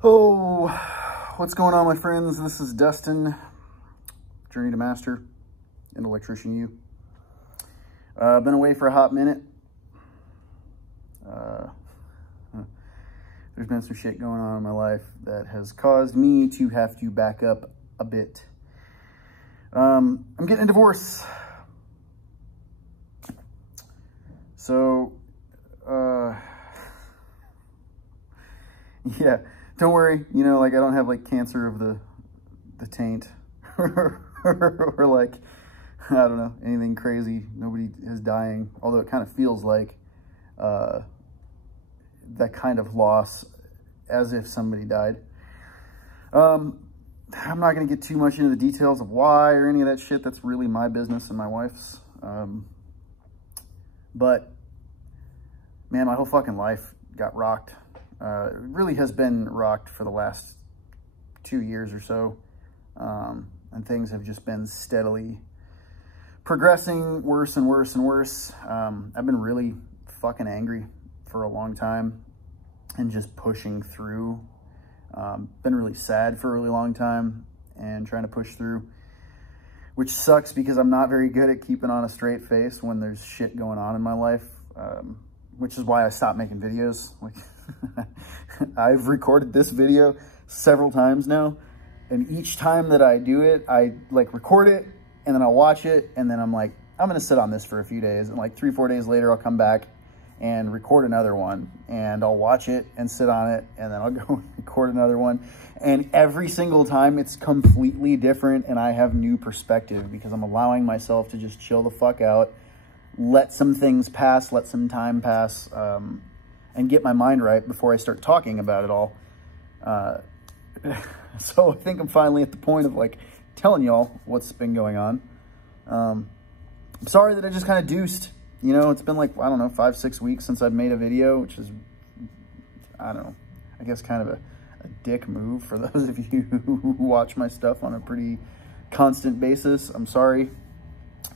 Oh, what's going on, my friends? This is Dustin, Journey to Master and Electrician U. Been away for a hot minute. There's been some shit going on in my life that has caused me to have to back up a bit. I'm getting a divorce. So, yeah. Don't worry, you know, like I don't have like cancer of the taint or like, I don't know, anything crazy. Nobody is dying, although it kind of feels like that kind of loss as if somebody died. I'm not going to get too much into the details of why or any of that shit. That's really my business and my wife's. But man, my whole fucking life got rocked. It really has been rocked for the last 2 years or so. And things have just been steadily progressing worse and worse and worse. I've been really fucking angry for a long time and just pushing through. Been really sad for a really long time and trying to push through, which sucks because I'm not very good at keeping on a straight face when there's shit going on in my life. Which is why I stopped making videos. Like, I've recorded this video several times now, and each time that I do it, I like record it and then I'll watch it, and then I'm like, I'm gonna sit on this for a few days, and like 3-4 days later I'll come back and record another one, and I'll watch it and sit on it, and then I'll go record another one, and every single time it's completely different and I have new perspective because I'm allowing myself to just chill the fuck out, let some things pass, let some time pass, and get my mind right before I start talking about it all. So I think I'm finally at the point of like telling y'all what's been going on. I'm sorry that I just kind of deuced. You know, it's been like, I don't know, 5-6 weeks since I've made a video, which is, I don't know, I guess kind of a dick move for those of you who watch my stuff on a pretty constant basis. I'm sorry,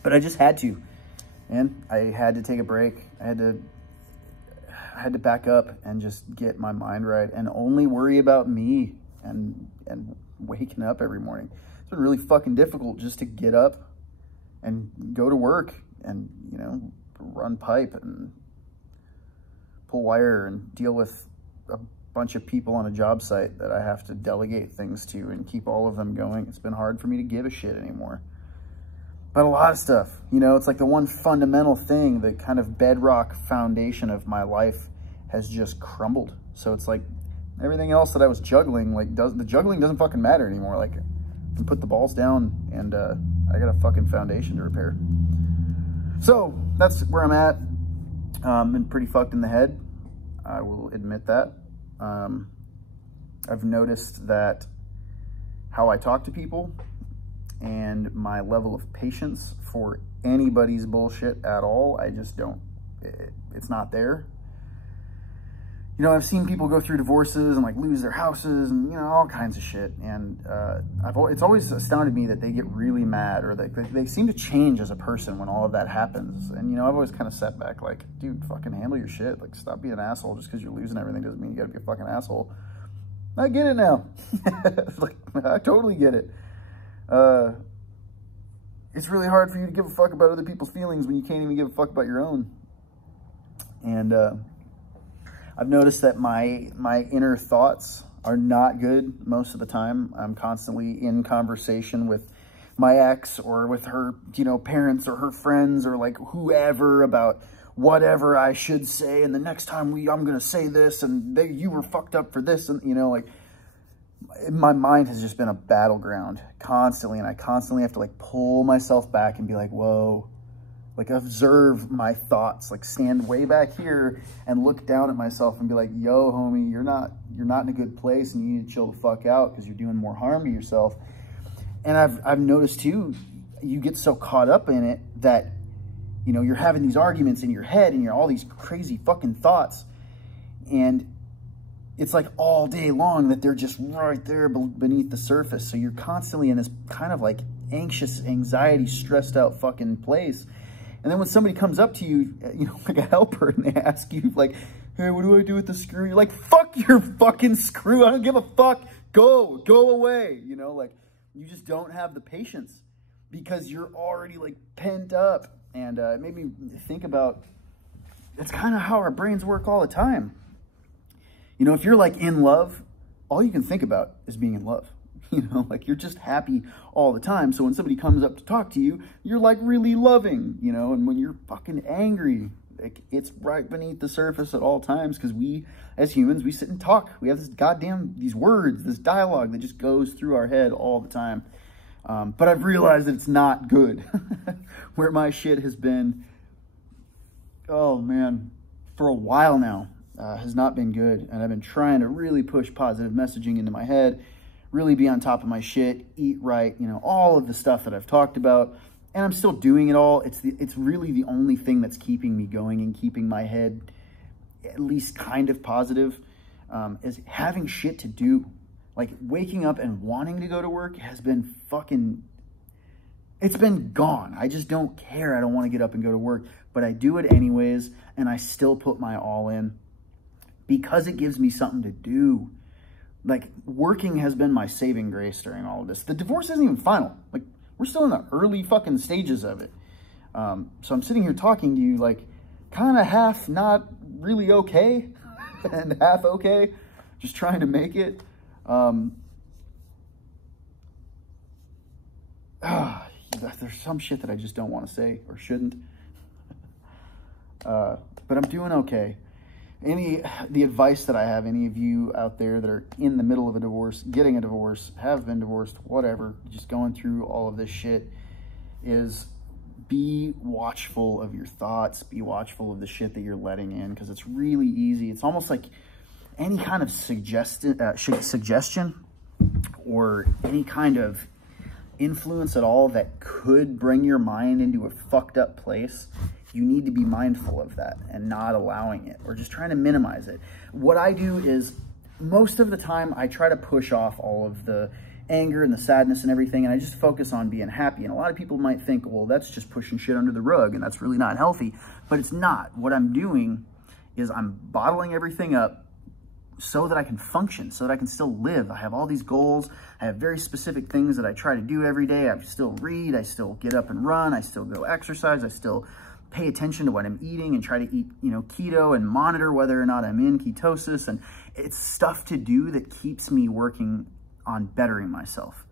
but I just had to. And I had to take a break. I had to back up and just get my mind right and only worry about me and waking up every morning. It's been really fucking difficult just to get up and go to work and, you know, run pipe and pull wire and deal with a bunch of people on a job site that I have to delegate things to and keep all of them going. It's been hard for me to give a shit anymore. But a lot of stuff, you know, it's like the one fundamental thing, the kind of bedrock foundation of my life has just crumbled. So it's like everything else that I was juggling, like the juggling doesn't fucking matter anymore. Like I can put the balls down and I got a fucking foundation to repair. So that's where I'm at. Been pretty fucked in the head. I will admit that. I've noticed that how I talk to people and my level of patience for anybody's bullshit at all, I just don't, it's not there. You know, I've seen people go through divorces and like lose their houses and, you know, all kinds of shit. And it's always astounded me that they get really mad or they seem to change as a person when all of that happens. And, you know, I've always kind of sat back like, dude, fucking handle your shit. Like, stop being an asshole. Just because you're losing everything doesn't mean you gotta be a fucking asshole. I get it now. Like, I totally get it. It's really hard for you to give a fuck about other people's feelings when you can't even give a fuck about your own. And I've noticed that my inner thoughts are not good most of the time. I'm constantly in conversation with my ex or with her, you know, parents or her friends or like whoever about whatever I should say. And the next time I'm going to say this and you were fucked up for this. And, you know, like, my mind has just been a battleground constantly, and I constantly have to like pull myself back and be like, whoa, like observe my thoughts, like stand way back here and look down at myself and be like, yo, homie, you're not in a good place and you need to chill the fuck out because you're doing more harm to yourself. And I've noticed too, you get so caught up in it that, you know, you're having these arguments in your head and you're all these crazy fucking thoughts, and it's like all day long that they're just right there beneath the surface. So you're constantly in this kind of like anxious, anxiety, stressed out fucking place. And then when somebody comes up to you, you know, like a helper, and they ask you like, hey, what do I do with the screw? You're like, fuck your fucking screw. I don't give a fuck. Go away. You know, like, you just don't have the patience because you're already like pent up. And it made me think about, that's kind of how our brains work all the time. You know, if you're like in love, all you can think about is being in love. You know, like, you're just happy all the time. So when somebody comes up to talk to you, you're like really loving, you know. And when you're fucking angry, like, it's right beneath the surface at all times, because we as humans, we sit and talk. We have these words, this dialogue that just goes through our head all the time. But I've realized that it's not good. Where my shit has been, oh man, for a while now, has not been good. And I've been trying to really push positive messaging into my head, really be on top of my shit, eat right, you know, all of the stuff that I've talked about. And I'm still doing it all. It's really the only thing that's keeping me going and keeping my head at least kind of positive, is having shit to do. Like, waking up and wanting to go to work has been fucking, it's been gone. I just don't care. I don't want to get up and go to work, but I do it anyways. And I still put my all in because it gives me something to do. Like, working has been my saving grace during all of this. The divorce isn't even final. Like, we're still in the early fucking stages of it. So I'm sitting here talking to you like kind of half not really okay and half okay, just trying to make it. There's some shit that I just don't want to say or shouldn't. But I'm doing okay. The advice that I have, any of you out there that are in the middle of a divorce, getting a divorce, have been divorced, whatever, just going through all of this shit, is be watchful of your thoughts, be watchful of the shit that you're letting in, because it's really easy. It's almost like any kind of suggestion or any kind of influence at all that could bring your mind into a fucked up place. You need to be mindful of that and not allowing it, or just trying to minimize it. What I do is, most of the time, I try to push off all of the anger and the sadness and everything, and I just focus on being happy. And a lot of people might think, well, that's just pushing shit under the rug, and that's really not healthy. But it's not. What I'm doing is I'm bottling everything up so that I can function, so that I can still live. I have all these goals. I have very specific things that I try to do every day. I still read. I still get up and run. I still go exercise. I still pay attention to what I'm eating and try to eat, you know, keto, and monitor whether or not I'm in ketosis. And it's stuff to do that keeps me working on bettering myself.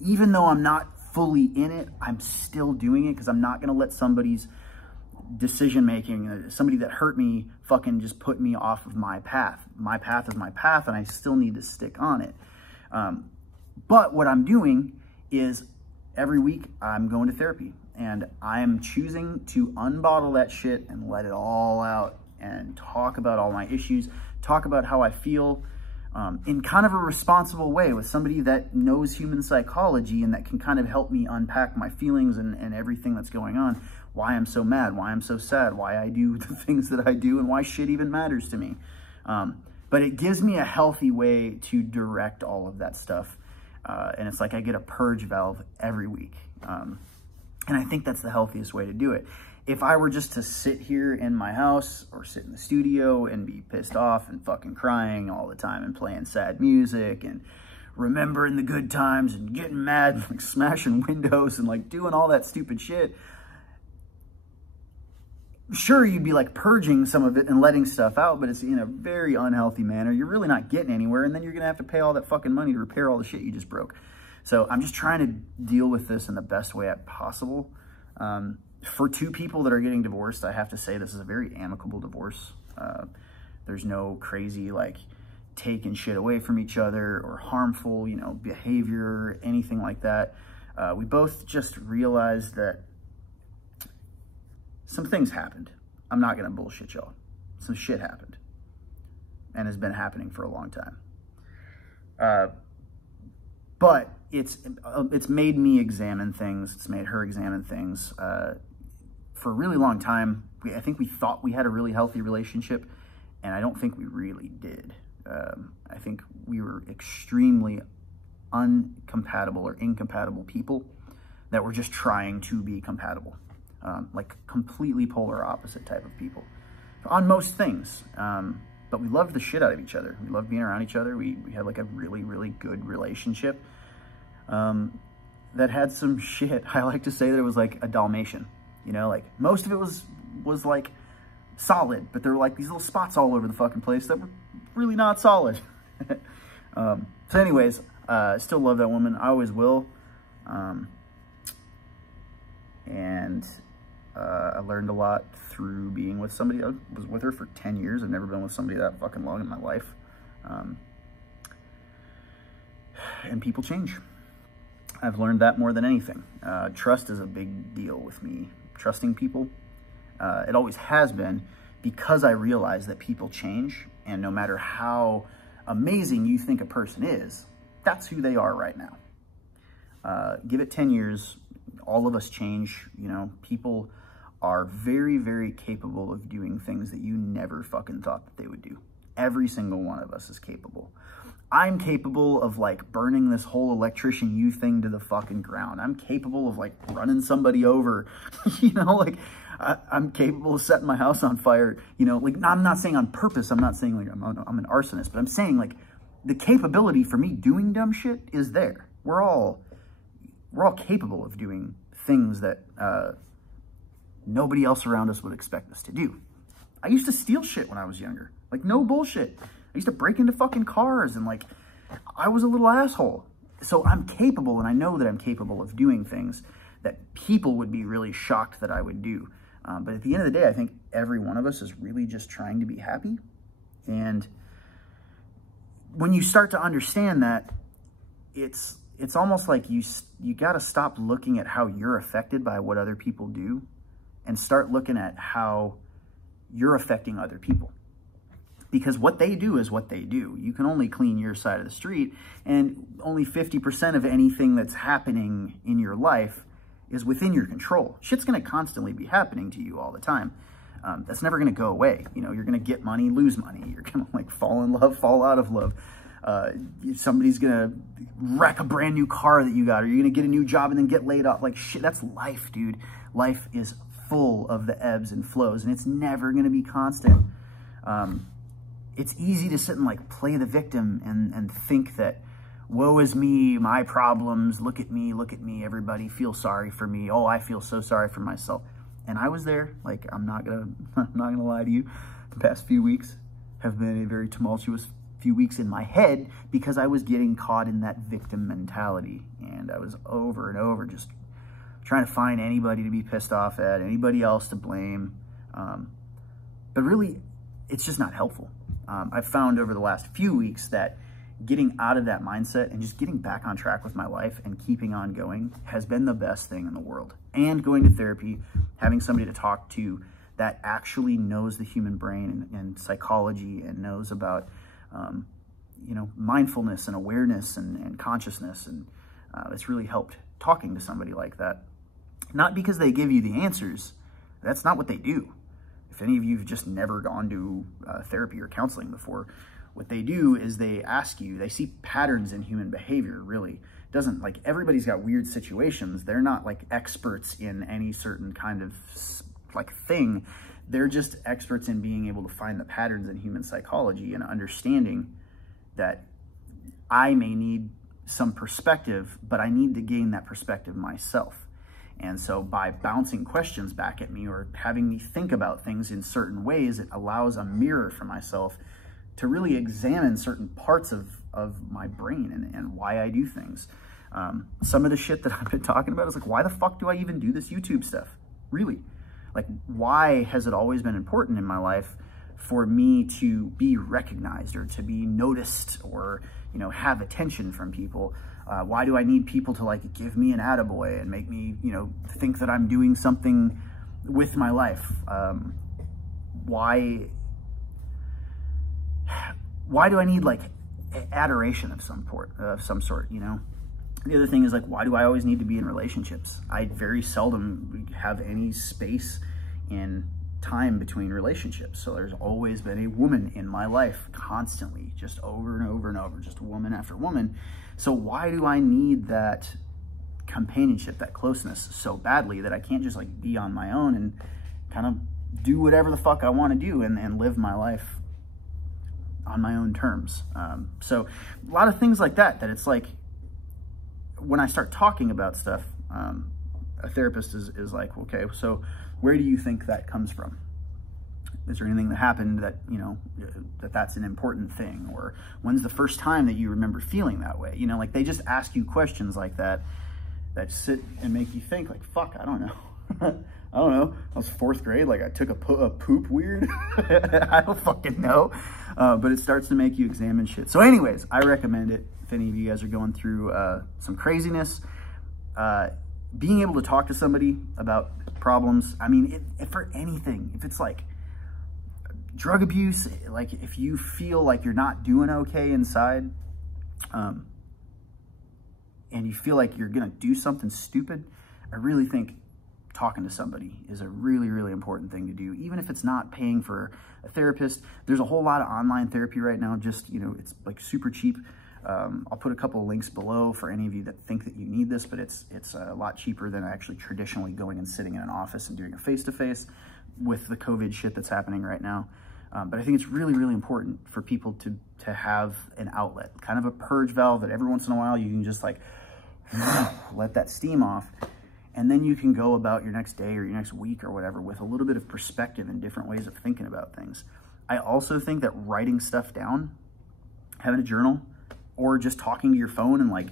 Even though I'm not fully in it, I'm still doing it, because I'm not going to let somebody's decision-making, somebody that hurt me, fucking just put me off of my path. My path is my path, and I still need to stick on it. But what I'm doing is, every week I'm going to therapy, and I'm choosing to unbottle that shit and let it all out and talk about all my issues, talk about how I feel, in kind of a responsible way, with somebody that knows human psychology and that can kind of help me unpack my feelings and everything that's going on, why I'm so mad, why I'm so sad, why I do the things that I do, and why shit even matters to me. But it gives me a healthy way to direct all of that stuff. And it's like I get a purge valve every week. And I think that's the healthiest way to do it. If I were just to sit here in my house or sit in the studio and be pissed off and fucking crying all the time and playing sad music and remembering the good times and getting mad and like smashing windows and like doing all that stupid shit, sure, you'd be like purging some of it and letting stuff out, but it's in a very unhealthy manner. You're really not getting anywhere, and then you're gonna have to pay all that fucking money to repair all the shit you just broke. So I'm just trying to deal with this in the best way possible. For two people that are getting divorced, I have to say this is a very amicable divorce. There's no crazy like taking shit away from each other or harmful, you know, behavior or anything like that. We both just realized that some things happened. I'm not gonna bullshit y'all. Some shit happened and has been happening for a long time. But it's made me examine things. It's made her examine things. For a really long time, I think we thought we had a really healthy relationship, and I don't think we really did. I think we were extremely uncompatible or incompatible people that were just trying to be compatible. Like completely polar opposite type of people. on most things. But we loved the shit out of each other. We loved being around each other. We had like a really, really good relationship that had some shit. I like to say that it was like a Dalmatian, you know, like most of it was like solid, but there were like these little spots all over the fucking place that were really not solid. So anyways, I still love that woman. I always will. I learned a lot through being with somebody. I was with her for 10 years. I've never been with somebody that fucking long in my life. And people change. I've learned that more than anything. Trust is a big deal with me. Trusting people. It always has been, because I realize that people change, and no matter how amazing you think a person is, that's who they are right now. Give it 10 years, all of us change. You know, people are very, very capable of doing things that you never fucking thought that they would do. Every single one of us is capable. I'm capable of like burning this whole electrician you thing to the fucking ground. I'm capable of like running somebody over, you know, like I'm capable of setting my house on fire, you know, like I'm not saying on purpose. I'm not saying like I'm an arsonist, but I'm saying like the capability for me doing dumb shit is there. We're all capable of doing things that nobody else around us would expect us to do. I used to steal shit when I was younger. Like, no bullshit. I used to break into fucking cars, and like, I was a little asshole. So I'm capable, and I know that I'm capable of doing things that people would be really shocked that I would do. But at the end of the day, I think every one of us is really just trying to be happy. And when you start to understand that, it's almost like you got to stop looking at how you're affected by what other people do and start looking at how you're affecting other people. Because what they do is what they do. You can only clean your side of the street, and only 50% of anything that's happening in your life is within your control. Shit's going to constantly be happening to you all the time. That's never going to go away. You know, you're going to get money, lose money. You're going to like fall in love, fall out of love. Somebody's going to wreck a brand new car that you got, or you're going to get a new job and then get laid off. Like, shit, that's life, dude. Life is full of the ebbs and flows, and it's never going to be constant. It's easy to sit and like play the victim and think that, woe is me, my problems, look at me, everybody feel sorry for me. Oh, I feel so sorry for myself. And I was there. Like, I'm not gonna lie to you. The past few weeks have been a very tumultuous few weeks in my head because I was getting caught in that victim mentality, and I was over and over just trying to find anybody to be pissed off at, anybody else to blame. But really, it's just not helpful. I've found over the last few weeks that getting out of that mindset and just getting back on track with my life and keeping on going has been the best thing in the world. And going to therapy, having somebody to talk to that actually knows the human brain and psychology and knows about, you know, mindfulness and awareness and consciousness. And it's really helped talking to somebody like that. Not because they give you the answers. That's not what they do. If any of you have just never gone to therapy or counseling before, what they do is they ask you, they see patterns in human behavior, really. It doesn't, like, everybody's got weird situations. They're not like experts in any certain kind of like thing. They're just experts in being able to find the patterns in human psychology and understanding that I may need some perspective, but I need to gain that perspective myself. And so by bouncing questions back at me or having me think about things in certain ways, it allows a mirror for myself to really examine certain parts of my brain and why I do things. Some of the shit that I've been talking about is like, why the fuck do I even do this YouTube stuff? Really? Like, why has it always been important in my life for me to be recognized or to be noticed or, you know, have attention from people? Why do I need people to like give me an attaboy and make me, you know, think that I'm doing something with my life? Why do I need like adoration of some sort, you know? The other thing is like, why do I always need to be in relationships? I very seldom have any space in time between relationships. So there's always been a woman in my life constantly, just over and over and over, just woman after woman. So why do I need that companionship, that closeness so badly that I can't just like be on my own and kind of do whatever the fuck I want to do and live my life on my own terms. So a lot of things like that it's like, when I start talking about stuff, a therapist is like, okay, so where do you think that comes from? Is there anything that happened that, you know, that's an important thing? Or when's the first time that you remember feeling that way? You know, like they just ask you questions like that sit and make you think like, fuck, I don't know. I don't know. I was 4th grade. Like I took a poop weird. I don't fucking know. But it starts to make you examine shit. So anyways, I recommend it. If any of you guys are going through some craziness, being able to talk to somebody about problems. I mean, if for anything, if it's like drug abuse, like if you feel like you're not doing okay inside, and you feel like you're going to do something stupid, I really think talking to somebody is a really, really important thing to do. Even if it's not paying for a therapist, there's a whole lot of online therapy right now. Just, you know, it's like super cheap. I'll put a couple of links below for any of you that think that you need this, but it's a lot cheaper than actually traditionally going and sitting in an office and doing a face-to-face with the COVID shit that's happening right now. But I think it's really, really important for people to have an outlet, kind of a purge valve that every once in a while you can just like let that steam off. And then you can go about your next day or your next week or whatever with a little bit of perspective and different ways of thinking about things. I also think that writing stuff down, having a journal, or just talking to your phone and like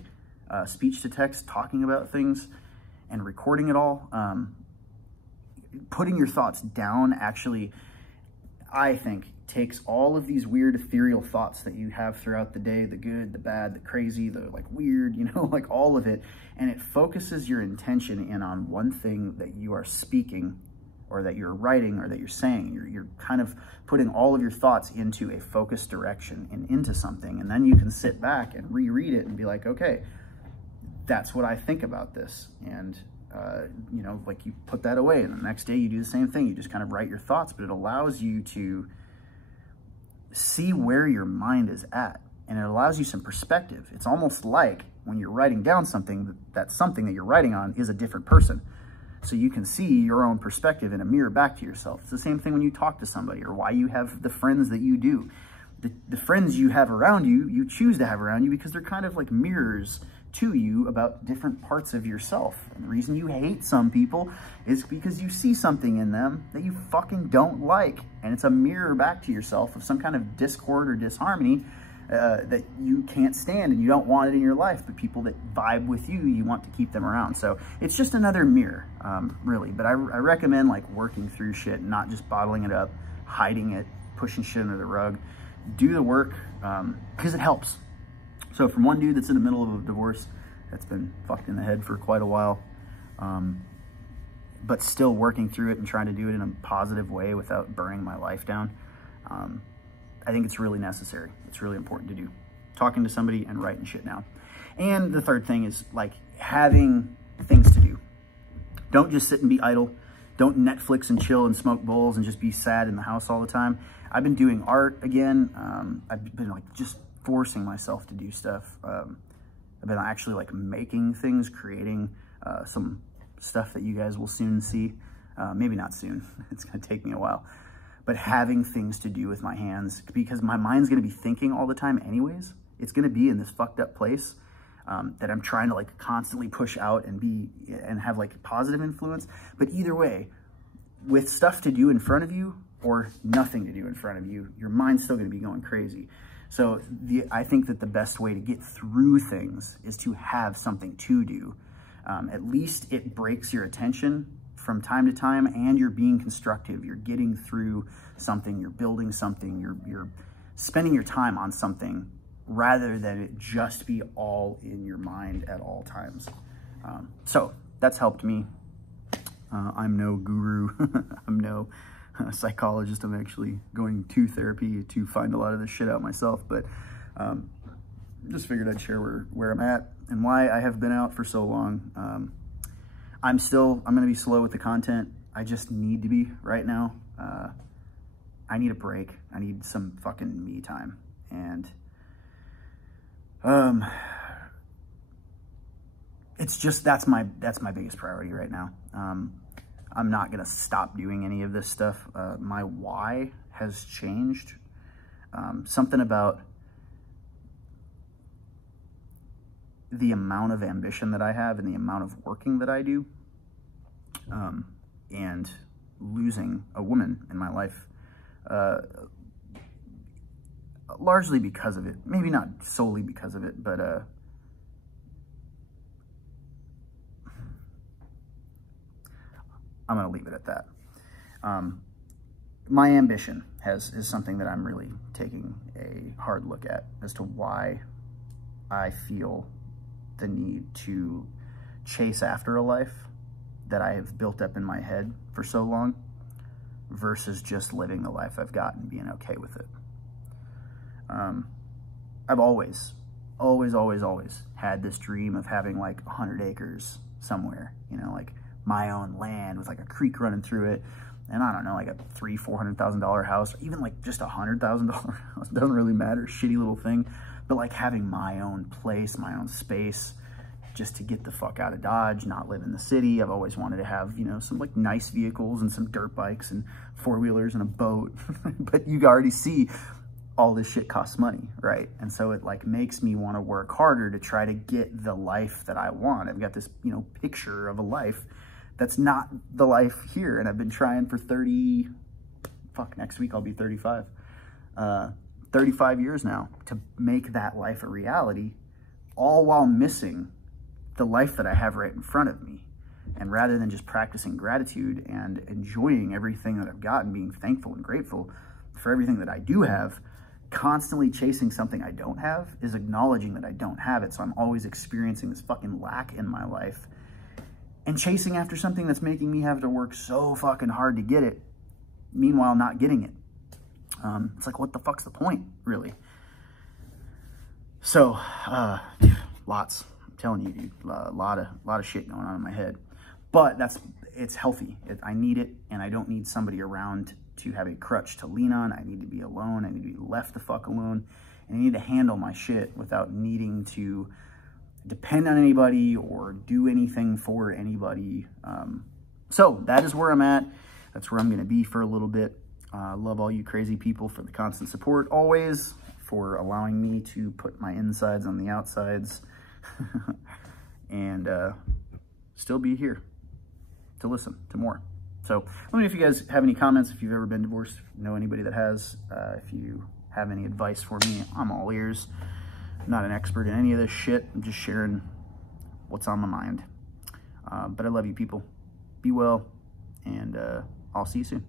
speech to text, talking about things and recording it all, putting your thoughts down actually, I think, takes all of these weird ethereal thoughts that you have throughout the day, the good, the bad, the crazy, the like weird, you know, like all of it, and it focuses your intention in on one thing that you are speaking or that you're writing or that you're saying. You're kind of putting all of your thoughts into a focused direction and into something, and then you can sit back and reread it and be like, okay, that's what I think about this. And you know, like you put that away and the next day you do the same thing. You just kind of write your thoughts, but it allows you to see where your mind is at, and it allows you some perspective. It's almost like when you're writing down something, that something that you're writing on is a different person. So you can see your own perspective in a mirror back to yourself. It's the same thing when you talk to somebody, or why you have the friends that you do. The friends you have around you, you choose to have around you because they're kind of like mirrors to you about different parts of yourself. And the reason you hate some people is because you see something in them that you fucking don't like. And it's a mirror back to yourself of some kind of discord or disharmony that you can't stand and you don't want it in your life. But people that vibe with you, you want to keep them around. So it's just another mirror, really. But I recommend like working through shit, not just bottling it up, hiding it, pushing shit under the rug. Do the work because it helps. So from one dude that's in the middle of a divorce that's been fucked in the head for quite a while, but still working through it and trying to do it in a positive way without burning my life down, I think it's really necessary. It's really important to do. Talking to somebody and writing shit down. And the third thing is like having things to do. Don't just sit and be idle. Don't Netflix and chill and smoke bowls and just be sad in the house all the time. I've been doing art again. I've been like just forcing myself to do stuff. I've been actually like making things, creating some stuff that you guys will soon see. Maybe not soon, it's gonna take me a while. But having things to do with my hands, because my mind's gonna be thinking all the time anyways. It's gonna be in this fucked up place that I'm trying to like constantly push out and have like positive influence. But either way, with stuff to do in front of you or nothing to do in front of you, your mind's still gonna be going crazy. So I think that the best way to get through things is to have something to do. At least it breaks your attention from time to time, and you're being constructive. You're getting through something, you're building something, you're spending your time on something rather than it just be all in your mind at all times. So that's helped me. I'm no guru. I'm no psychologist. I'm actually going to therapy to find a lot of this shit out myself, but just figured I'd share where I'm at and why I have been out for so long. I'm gonna be slow with the content. I just need to be right now. I need a break. I need some fucking me time. And it's just, that's my biggest priority right now. I'm not going to stop doing any of this stuff. My why has changed. Something about the amount of ambition that I have and the amount of working that I do, and losing a woman in my life, largely because of it. Maybe not solely because of it, but I'm going to leave it at that. My ambition is something that I'm really taking a hard look at as to why I feel the need to chase after a life that I have built up in my head for so long versus just living the life I've got and being okay with it. I've always had this dream of having like 100 acres somewhere, you know, like my own land with like a creek running through it. And I don't know, like a $300,000-$400,000 house, or even like just $100,000 house, doesn't really matter, shitty little thing. But like having my own place, my own space, just to get the fuck out of Dodge, not live in the city. I've always wanted to have, you know, some like nice vehicles and some dirt bikes and four-wheelers and a boat. But you already see all this shit costs money, right? And so it like makes me want to work harder to try to get the life that I want. I've got this, you know, picture of a life that's not the life here. And I've been trying for next week I'll be 35. 35 years now to make that life a reality, all while missing the life that I have right in front of me. And rather than just practicing gratitude and enjoying everything that I've got and being thankful and grateful for everything that I do have, constantly chasing something I don't have is acknowledging that I don't have it. So I'm always experiencing this fucking lack in my life and chasing after something that's making me have to work so fucking hard to get it, meanwhile not getting it. It's like, what the fuck's the point, really? So, lots. I'm telling you, dude, a lot of shit going on in my head. But it's healthy. I need it, and I don't need somebody around to have a crutch to lean on. I need to be alone. I need to be left the fuck alone. And I need to handle my shit without needing to depend on anybody or do anything for anybody. So that is where I'm at. That's where I'm going to be for a little bit. Love all you crazy people for the constant support always, for allowing me to put my insides on the outsides, and still be here to listen to more. So let me know if you guys have any comments, if you've ever been divorced, know anybody that has, if you have any advice for me, I'm all ears. I'm not an expert in any of this shit. I'm just sharing what's on my mind. But I love you people. Be well, and I'll see you soon.